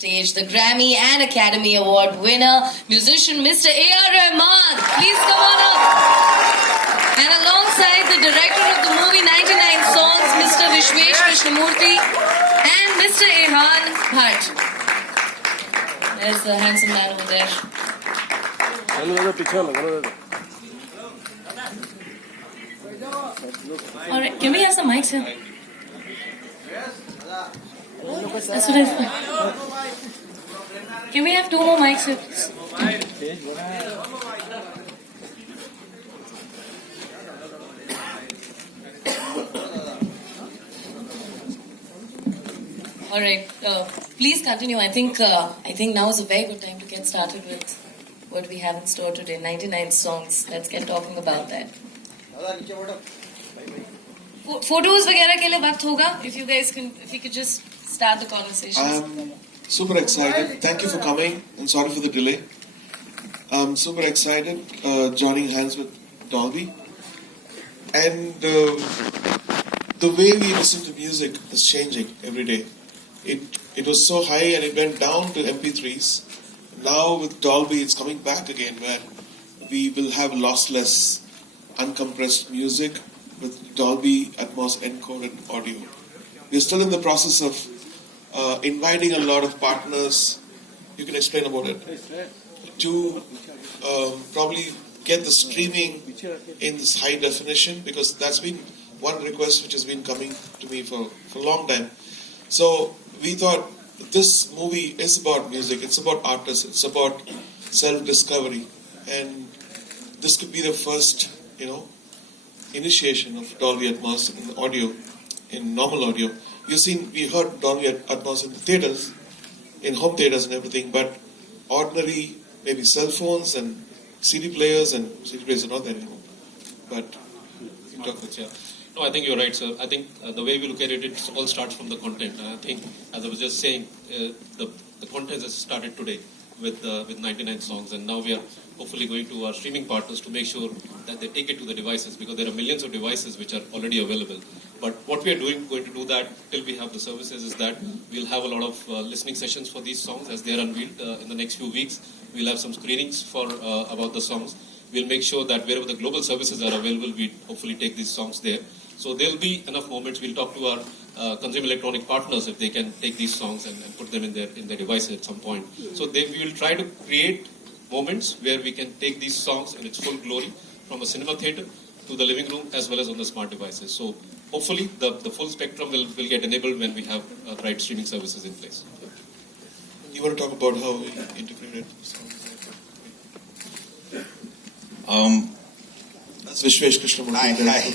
Stage, the Grammy and Academy Award winner, musician Mr. A.R. Rahman. Please come on up. And alongside the director of the movie 99 Songs, Mr. Vishwesh Krishnamoorthy and Mr. Ehan Bhatt. There's the handsome man over there. Alright, can we have some mics here? That's what I thought. Can we have 2 more mics here, please? All right. Please continue. I think now is a very good time to get started with what we have in store today. 99 songs. Let's get talking about that. Photos वगैरह के लिए वक्त होगा. If you could just start the conversation. I'm super excited. Thank you for coming, and sorry for the delay. I'm super excited joining hands with Dolby, and the way we listen to music is changing every day. It was so high and it went down to MP3s. Now with Dolby, it's coming back again, where we will have lossless, uncompressed music with Dolby Atmos encoded audio. We're still in the process of inviting a lot of partners. You can explain about it. To probably get the streaming in this high definition, because that's been one request which has been coming to me for a long time. So we thought this movie is about music, it's about artists, it's about self-discovery, and this could be the first, initiation of Dolby Atmos in audio, in normal audio. We heard Dolby Atmos in the theaters, in home theaters and everything, but ordinary, maybe cell phones and CD players are not there anymore. But you talk about yeah. No, I think you're right, sir. I think the way we look at it, it all starts from the content. I think, as I was just saying, the content has started today with 99 songs, and now we are hopefully going to our streaming partners to make sure that they take it to the devices, because there are millions of devices which are already available. But what we are going to do that till we have the services is that we'll have a lot of listening sessions for these songs as they are unveiled in the next few weeks. We'll have some screenings for about the songs. We'll make sure that wherever the global services are available, we hopefully take these songs there. So there'll be enough moments. We'll talk to our consumer electronic partners if they can take these songs and put them in their devices at some point. So we will try to create moments where we can take these songs in its full glory from a cinema theater to the living room as well as on the smart devices. So hopefully the full spectrum will get enabled when we have right streaming services in place. You want to talk about how we integrated songs? That's Vishwesh Krishnamoorthy. Hi.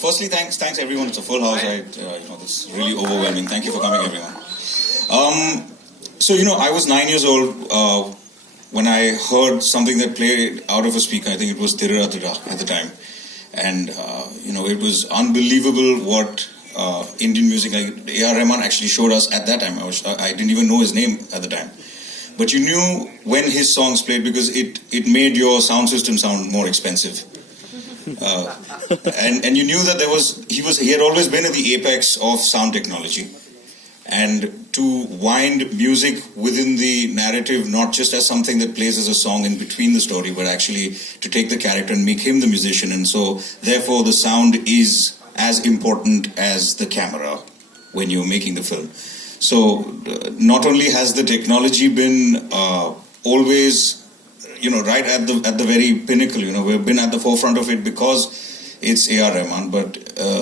Firstly, thanks everyone. It's a full house. This is really overwhelming. Thank you for coming, everyone. I was 9 years old when I heard something that played out of a speaker. I think it was Tirara at the time. And, it was unbelievable what Indian music, A.R. Rahman actually showed us at that time. I didn't even know his name at the time. But you knew when his songs played because it made your sound system sound more expensive. And you knew that he had always been at the apex of sound technology, and to wind music within the narrative, not just as something that plays as a song in between the story, but actually to take the character and make him the musician. And so therefore the sound is as important as the camera when you're making the film. So not only has the technology been always right at the very pinnacle, we've been at the forefront of it because it's A.R. Rahman, but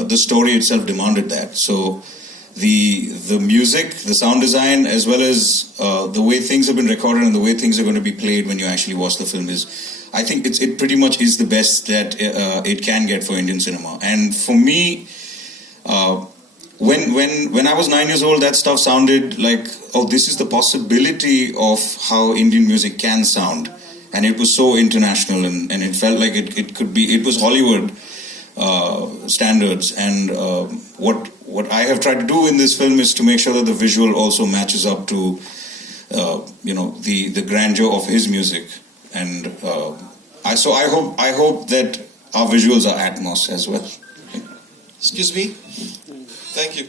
the story itself demanded that. So the music, the sound design, as well as the way things have been recorded and the way things are going to be played when you actually watch the film I think it pretty much is the best that it can get for Indian cinema. And for me, when I was 9 years old, that stuff sounded like, oh, this is the possibility of how Indian music can sound. And it was so international, and it felt like it was Hollywood standards. And what I have tried to do in this film is to make sure that the visual also matches up to the grandeur of his music. And I hope that our visuals are Atmos as well. Excuse me? Thank you.